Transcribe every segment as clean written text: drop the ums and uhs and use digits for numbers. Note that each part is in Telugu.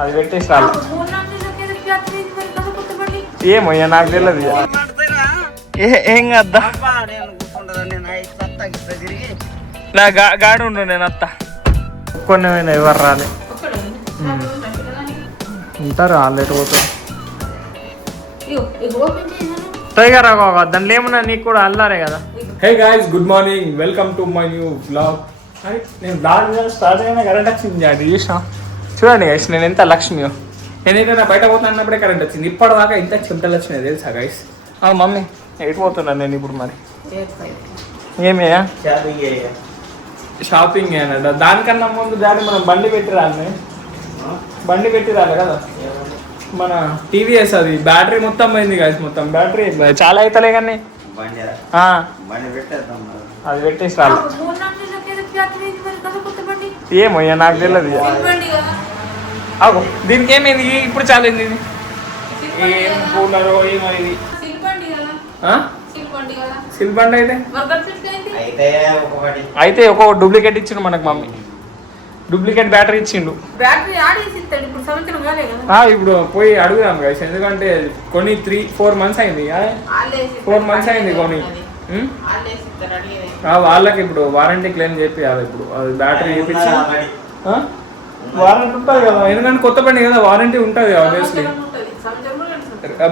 అది పెట్టేసి రాలి ఏమో నాకు తెలియదు ఏం కదా నా గాడి ఉండు నేను అత్త కొన్ని ఎవరు రాలే ఉంటారు ఆల్రెడీ పోతారు టైగర్ దాంట్లో ఏమన్నా నీకు కూడా అల్లారే కదా. Hey guys, good morning, welcome to my new vlog. నేను బ్లాగ్ స్టార్ట్ అయినా కరెంట్ వచ్చింది అది చూసిన చూడండి గైస్. నేను ఎంత లక్ష్మియో, నేనైతే బయట పోతున్నప్పుడే కరెంట్ వచ్చింది. ఇప్పటిదాకా ఇంత చెమటలు వచ్చినాయి తెలుసా గైస్. మమ్మీ ఎటు పోతున్నాను నేను ఇప్పుడు మరి ఏమయ్యా షాపింగ్ అన్నట్ట. దానికన్నా ముందు డాడీ మనం బండి పెట్టి రాలే కదా మన టీవీఎస్. అది బ్యాటరీ మొత్తం పోయింది గాయస్, మొత్తం బ్యాటరీ చాలా అవుతలే కానీ అది పెట్టేసి రాలే. ఏమో నాకు తెలియదు. దీనికి ఏమైంది ఇప్పుడు చాలింది ఇది ఏం కూలరో ఏమైంది. సిల్ బండి అయితే ఒక డూప్లికేట్ ఇచ్చిండు మనకు మమ్మీ. డూప్లికేట్ బ్యాటరీ ఇచ్చిండు. ఇప్పుడు పోయి అడుగుదాం గైస్, ఎందుకంటే కొన్ని 3-4 months అయింది. 4 months అయింది కొని. వాళ్ళకి ఇప్పుడు వారంటీ క్లెయిమ్ చేయాలి. ఇప్పుడు అది బ్యాటరీ చేయించి వారంటీ ఉంటుంది కదా, ఎందుకంటే కొత్త బండి కదా వారంటీ ఉంటుంది ఆబ్వియస్లీ.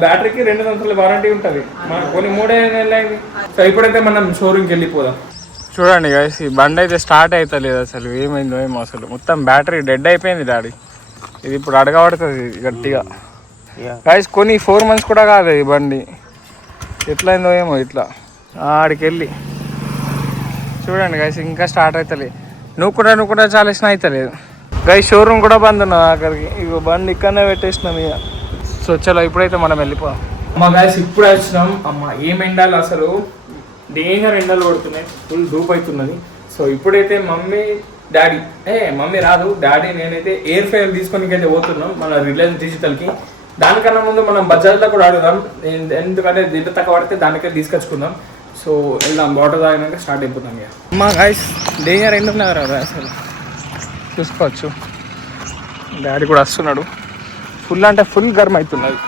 బ్యాటరీకి 2 సంవత్సరాల వారంటీ ఉంటుంది. మన కొన్ని 3 నెలలు అయింది. సో ఇప్పుడైతే మనం షోరూమ్కి వెళ్ళిపోదాం. చూడండి గైస్, ఈ బండి అయితే స్టార్ట్ అవుతలేదు. అసలు ఏమైందో ఏమో, అసలు మొత్తం బ్యాటరీ డెడ్ అయిపోయింది డాడీ. ఇది ఇప్పుడు అడగబడుతుంది గట్టిగా గైస్. కొన్ని 4 months కూడా కాదు ఈ బండి. ఎట్లయిందో ఏమో ఇట్లా ఆడికి వెళ్ళి చూడండి గైస్, ఇంకా స్టార్ట్ అవుతలేదు. నువ్వు కూడా చాలా ఇష్టం అవుతలేదు గైస్. షోరూమ్ కూడా బంద్ ఉన్నది అక్కడికి. ఇగో బండి ఇక్కడనే పెట్టేసినాం ఇక. సో చలో ఇప్పుడైతే మనం వెళ్ళిపోదాం. అమ్మ గైస్, ఇప్పుడు వచ్చినాం. అమ్మ ఏం ఎండాలి అసలు, డేంజర్ ఎండలు కొడుతున్నాయి, ఫుల్ ధూప్ అవుతున్నది. సో ఇప్పుడైతే మమ్మీ డాడీ మమ్మీ రాదు, డాడీ నేనైతే ఎయిర్ ఫ్రైయర్ తీసుకొని అయితే పోతున్నాం మన రిలయన్స్ డిజిటల్కి. దానికన్నా ముందు మనం బజార్లో కూడా అడుగుదాం, ఎందుకంటే దీంట్లో తక్కువ పడితే దానికే తీసుకొచ్చుకుందాం. సో వెళ్దాం, వాటర్ తాగినాక స్టార్ట్ అయిపోతాం ఇక. అమ్మా గైస్, డేంజర్ ఎండ ఉన్నారు కదా అసలు, చూసుకోవచ్చు. డాడీ కూడా వస్తున్నాడు. ఫుల్ అంటే ఫుల్ గర్మ్ అవుతున్నది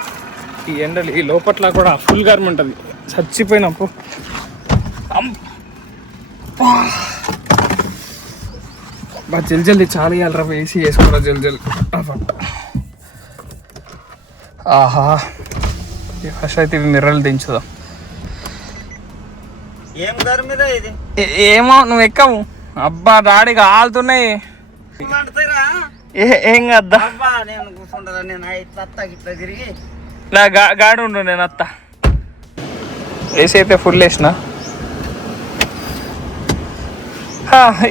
ఈ ఎండలు. ఈ లోపట్ల కూడా ఫుల్ గర్మ్ ఉంటుంది, చచ్చిపోయినప్పుడు. జల్దీ చాలా ఇవ్వాలరా, వేసి వేసుకోరా జల్దీ. ఆహా, ఫస్ట్ అయితే ఇవి మిర్రలు దించుదాం. ఏమో నువ్వు ఎక్కవు. అబ్బా డాడీ కాలుతున్నాయి. ఏం కదా నా గాడి ఉండు నేను అత్త. ఏసీ అయితే ఫుల్ వేసిన.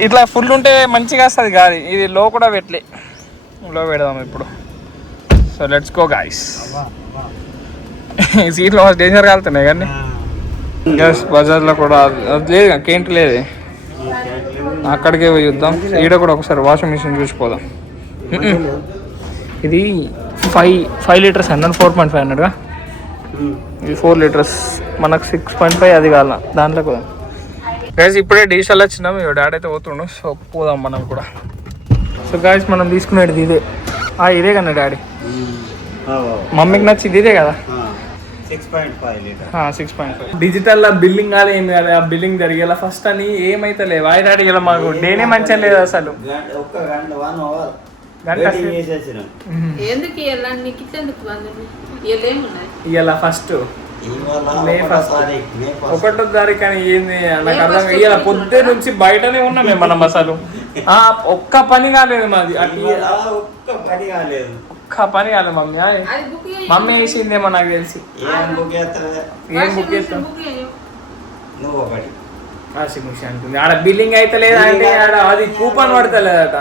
ఇట్లా ఫుల్ ఉంటే మంచిగా వస్తుంది గాడి. ఇది లో కూడా పెట్టలే, లో పెడదాం ఇప్పుడు. So let's go guys. సీట్లో డేంజర్ కాలుతున్నాయి కానీ గ్యాస్. బజార్లో కూడా అది లేదు, కేంటి లేదు, అక్కడికే పోయి చూద్దాం. ఈడ కూడా ఒకసారి వాషింగ్ మిషన్ చూసిపోదాం. ఇది 5 liters అన్నాను, 4.5 అన్నాడుగా. ఇది 4 liters, మనకు 6.5 అది కావాల దాంట్లో పోదాం గైస్. ఇప్పుడే డీషల్ వచ్చినాం, డాడీ అయితే పోతుండు. సో పోదాం మనం కూడా. సో గైస్, మనం తీసుకునేది ఇదే. ఇదే కన్నా డాడీ, మమ్మీకి నచ్చింది ఇదే కదా. 6.5 డిజిటల్ బిల్లింగ్ కాదు ఏం కాదు. ఆ బిల్లింగ్ జరిగేలా ఫస్ట్ అని ఏమైతే లేవు. డాడీ ఇలా మాకు డేనే మంచిగా లేదు అసలు. ఇలా ఫస్ట్ 1వ తారీఖు అని ఏంది నాకు అర్థం. ఇలా పొద్దు నుంచి బయటనే ఉన్నామే మనం అసలు. ఒక్క పని కాలేదు మాది, ఒక్క పని కాలేదు. మమ్మీ వేసిందేమో నాకు తెలిసి. ఏం బుక్ చేస్తాం వాషింగ్ మిషన్ అంటుంది. ఆడ బిల్లింగ్ అయితే లేదా అంటే ఆడ అది కూపన్ పడతలేదట.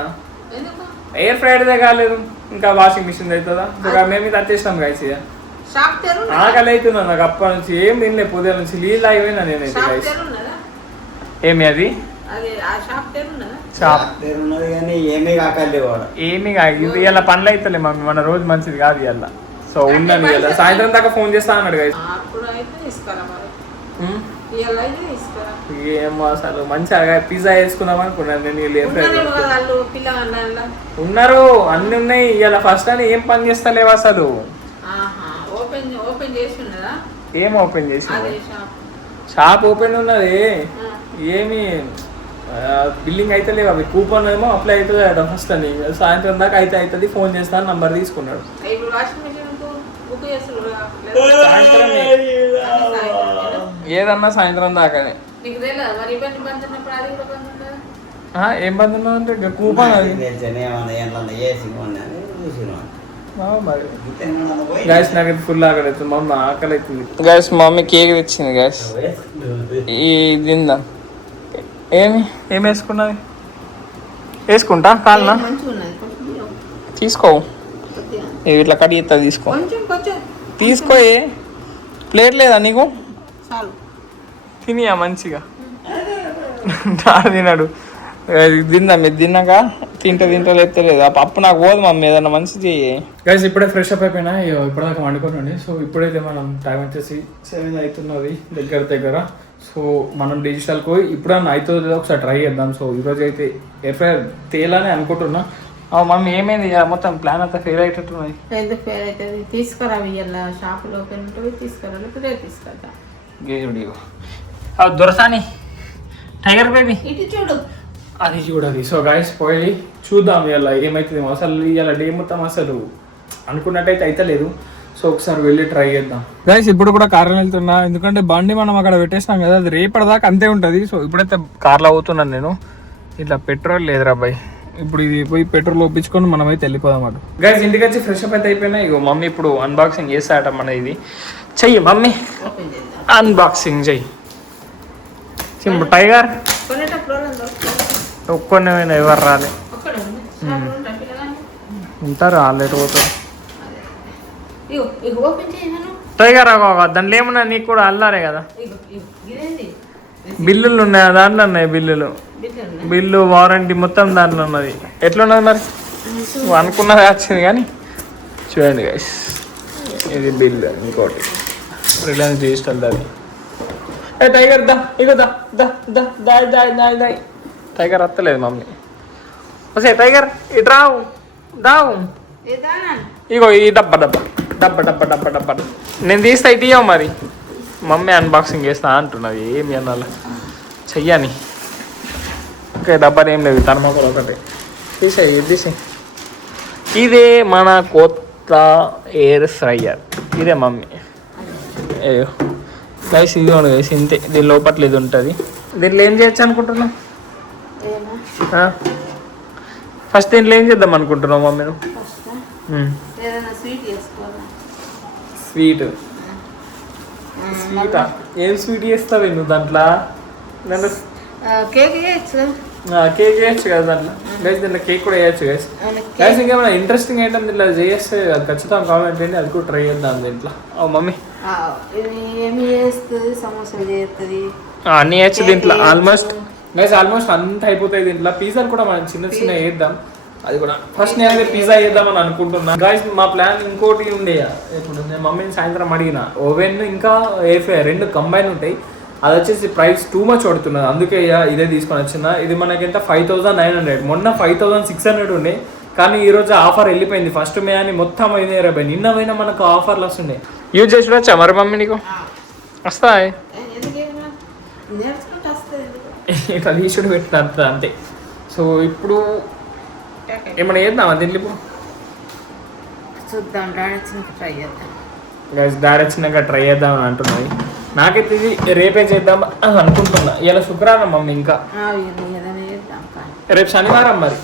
ఎయిర్ ఫ్రైడ్దే కాలేదు, ఇంకా వాషింగ్ మిషన్ అవుతుందా? మేము ఇది వచ్చేసినాం గైస్. ఇక ఆకలి అవుతున్నా నాకు అప్పటి నుంచి. ఏం తినలే పొద్దున నుంచి, నీళ్ళు అయిపోయినా నేనైతే గైస్. ఏమి అది ఏమి ఇది ఇలా పనులు అవుతలే మమ్మీ, మన రోజు మంచిది కాదు ఇవాళ. సో ఉన్నది ఇలా సాయంత్రం దాకా ఫోన్ చేస్తా అన్నాడు గైస్. ఏమో అసలు మంచిగా పిజ్జా వేసుకుందాం అనుకున్నాను నేను. ఉన్నారు, అన్ని ఉన్నాయి. ఇలా ఫస్ట్ అని ఏం పని చేస్తలేవు అసలు. ఏం ఓపెన్ చేసి? షాప్ ఓపెన్ ఉన్నది, ఏమి బిల్లింగ్ అయితే లేవు. అవి కూపన్ ఏమో అప్లై అవుతుంది కదా ఫస్ట్ అని. సాయంత్రం దాకా అయితే అవుతుంది, ఫోన్ చేస్తాను నంబర్ తీసుకున్నాడు. సాయంత్రం ఏదన్నా సాయంత్రం దాకానే. ఏం బంద్ ఉన్నదంటే ఇంకా కూపన్ అది. గైస్ నాకైతే ఫుల్ ఆకలి అవుతుంది. మమ్మీ ఆకలి అవుతుంది గైస్. మమ్మీ కేక్ తెచ్చింది గైస్. ఈ దిందా ఏమి ఏం వేసుకున్నది? వేసుకుంటా కాలనా? తీసుకో, ఇట్లా కట్ చేస్తా. తీసుకో తీసుకో. ప్లేట్ లేదా నీకు? తినియా మంచిగా తిన్నాడు. తిందా మీరు తిన్నాక తింటే లేపుతలేదు. ఆ పప్పు నాకు పోదు మమ్మీ, ఏదన్నా మంచి చెయ్యి. గైస్ ఇప్పుడే ఫ్రెష్ అప్ అయిపోయినా, ఇప్పటిదాకా వండుకోనండి. సో ఇప్పుడైతే మనం టైం వచ్చేసి 7 అవుతున్నది దగ్గర. సో మనం డిజిటల్కి ఇప్పుడు అవుతుందో ఒకసారి ట్రై చేద్దాం. సో ఈరోజు అయితే ఎఫ్ఐఆర్ తేలని అనుకుంటున్నా. మమ్మీ ఏమైంది? మొత్తం ప్లాన్ అంతా ఫెయిల్ అయ్యేటట్టున్నది. ఎందుకు ఫెయిల్ అవుతుంది? తీసుకురా, ఇలా షాపులో ఓపెన్ ఉంటుంది, తీసుకురా, లేకపోతే తీసుకుంటా. దొరసాని టైగర్ బేబీ ఇటు చూడు, అది చూడాలి. సో గైస్ పోయి చూద్దాం ఇలా ఏమవుతుంది. అసలు ఇలా డే మొత్తం అసలు అనుకున్నట్టయితే అయితే లేదు. సో ఒకసారి వెళ్ళి ట్రై చేద్దాం గైస్. ఇప్పుడు కూడా కార్లో వెళ్తున్నా, ఎందుకంటే బండి మనం అక్కడ పెట్టేసినాం కదా, అది రేపటిదాకా అంతే ఉంటుంది. సో ఇప్పుడైతే కార్లో అవుతున్నాను నేను. ఇట్లా పెట్రోల్ లేదురా అబ్బాయి. ఇప్పుడు ఇది పోయి పెట్రోల్ ఒప్పించుకొని మనం అయితే వెళ్ళిపోదాం అటు. గైస్ ఇంటికి వచ్చి ఫ్రెష్ అప్ అయితే అయిపోయినా. ఇగో మమ్మీ ఇప్పుడు అన్బాక్సింగ్ చేస్తాట మన. ఇది చెయ్యి మమ్మీ, అన్బాక్సింగ్ చెయ్యి. టైగర్ ఒక్కొనే ఎవరు రాలే, ఉంటారు ఆల్రెడీ పోతారు. టైగర్ దాంట్లో ఏమున్నా నీకు కూడా అల్లారే కదా. బిల్లులు ఉన్నాయా? దాంట్లో ఉన్నాయి బిల్లు వారంటీ మొత్తం దాంట్లో ఉన్నది. ఎట్లున్నది మరి? అనుకున్నది వచ్చింది కానీ చూడండి గైస్, ఇది బిల్. ఇంకోటి రిలయన్స్ డిజిటల్ దాది. టైగర్ దా, ఇగో దా దా దా దాయ్ దాయ్ దాయ్ దాయ్. టైగర్ వస్తలేదు మమ్మీ. వస్తే టైగర్ ఇటు రావు, దావు. ఇగో ఈ డబ్బా డబ్బా డబ్బా డబ్బా డబ్బా డబ్బా నేను తీస్తా, ఇటు ఇవ్వ మరి. మమ్మీ అన్బాక్సింగ్ చేస్తా అంటున్నది. ఏమి అనాలి చెయ్యని. ఓకే డబ్బాలు ఏం లేదు, థర్మాకోల్ ఒకటి తీసేయి. ఇదే మన కొత్త ఎయిర్ ఫ్రైయర్. ఇదే మమ్మీ. అయ్యో గైస్ ఇది ఉండదు గైస్, ఇంతే. దీని లోపట్ల ఇది ఉంటుంది. దీంట్లో ఏం చేయొచ్చు అనుకుంటున్నావు? ఫస్ట్ దీంట్లో ఏం చేద్దాం అనుకుంటున్నావు మమ్మీ? స్వీట్ స్వీటా? ఏం స్వీట్ చేస్తావు నువ్వు దాంట్లో? కేక్ చేయొచ్చు. కేక్ చేయొచ్చు కదా దాంట్లో. గైస్ దీంట్లో కేక్ కూడా వేయచ్చు గైస్. గైస్ ఇంకేమైనా ఇంట్రెస్టింగ్ ఐటమ్ దీంట్లో చేస్తే అది ఖచ్చితంగా కామెంట్ చేయండి, అది కూడా ట్రై చేద్దాం దీంట్లో. మమ్మీ అన్నీ వేయచ్చు దీంట్లో. ఆల్మోస్ట్ గైస్ ఆల్మోస్ట్ అంతా అయిపోతాయి దీంట్లో. పిజ్జాలు కూడా మనం చిన్న వేద్దాం. అది కూడా ఫస్ట్ నేను అయితే పిజ్జా వేద్దామని అనుకుంటున్నా గైస్. మా ప్లాన్ ఇంకోటి ఉండే. ఇప్పుడు నేను మమ్మీని సాయంత్రం అడిగిన, ఓవెన్ ఇంకా ఎయిర్ ఫ్రైయర్ రెండు కంబైన్ ఉంటాయి. అది వచ్చేసి ప్రైస్ టూ మచ్ పడుతున్నది, అందుకే ఇదే తీసుకొని వచ్చిన. ఇది మనకి ఎంత 5900. మొన్న 5600 ఉండే, కానీ ఈరోజు ఆఫర్ వెళ్ళిపోయింది. ఫస్ట్ మే అని మొత్తం 520. నిన్న పోయినా మనకు ఆఫర్లు వస్తున్నాయి. యూజ్ చేసి వచ్చా మరి మమ్మీ? నీకు వస్తాయి ఇట్లా తీసుడు పెట్టిన అంతే. సో ఇప్పుడు ఏమైనా చేద్దామా దీంట్లో? ఇప్పుడు చూద్దాం, ట్రై చేద్దాం గైస్. డాడీ వచ్చినాక ట్రై చేద్దాం అని అంటున్నది. నాకైతే ఇది రేపే చేద్దాం అనుకుంటున్నా. ఇలా శుక్రవారం మమ్మీ, ఇంకా రేపు శనివారం. మరి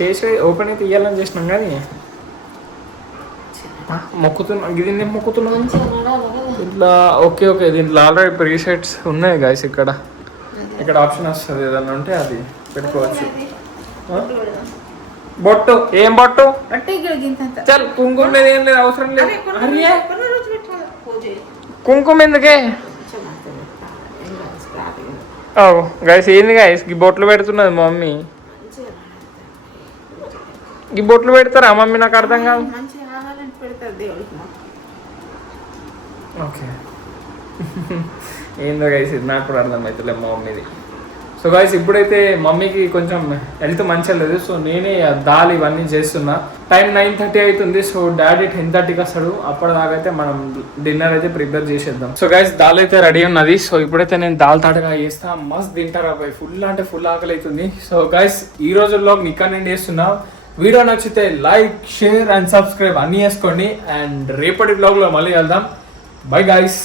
చేసి ఓపెన్ అయితే ఇవ్వాలని చేసినాం కానీ మొక్కుతున్నా. దీన్ని ఏం మొక్కుతున్నాం ఇట్లా? ఓకే దీంట్లో ఆల్రెడీ ప్రీసెట్స్ ఉన్నాయి గైస్. ఇక్కడ ఆప్షన్ వస్తుంది, ఏదన్నా ఉంటే అది పెట్టుకోవచ్చు. బొట్టు ఏం బొట్టు? చల్ కుంకుమ మీద ఏం లేదు, అవసరం లేదు. కుంకుమ ఎందుకే? గైస్ ఏంది గైస్ ఈ బొట్లు పెడుతున్నది మమ్మీ. ఈ బొట్లు పెడతారా మమ్మీ? నాకు అర్థం కాదు. ఓకే ఏందో గైస్ ఇది నాకు కూడా అర్థమవుతుంది మా మమ్మీది. సో గైస్ ఇప్పుడైతే మమ్మీకి కొంచెం హెల్త్ మంచిగా లేదు, సో నేనే దాల్ ఇవన్నీ చేస్తున్నా. టైం 9:30 అవుతుంది. సో డాడీ 10:30కి వస్తాడు, అప్పటిదాకా అయితే మనం డిన్నర్ అయితే ప్రిపేర్ చేసేద్దాం. సో గైస్ దాల్ అయితే రెడీ ఉన్నది. సో ఇప్పుడైతే నేను దాల్ తాటగా చేస్తా, మస్త్ తింటారా బాయ్, ఫుల్ అంటే ఫుల్ ఆకలి అవుతుంది. సో గైస్ ఈ రోజుల్లో ఇక్కడ నేను చేస్తున్నా. వీడియో నచ్చితే లైక్, షేర్ అండ్ సబ్స్క్రైబ్ అన్నీ చేసుకోండి. అండ్ రేపటి బ్లాగ్లో మళ్ళీ వెళ్దాం. Bye guys.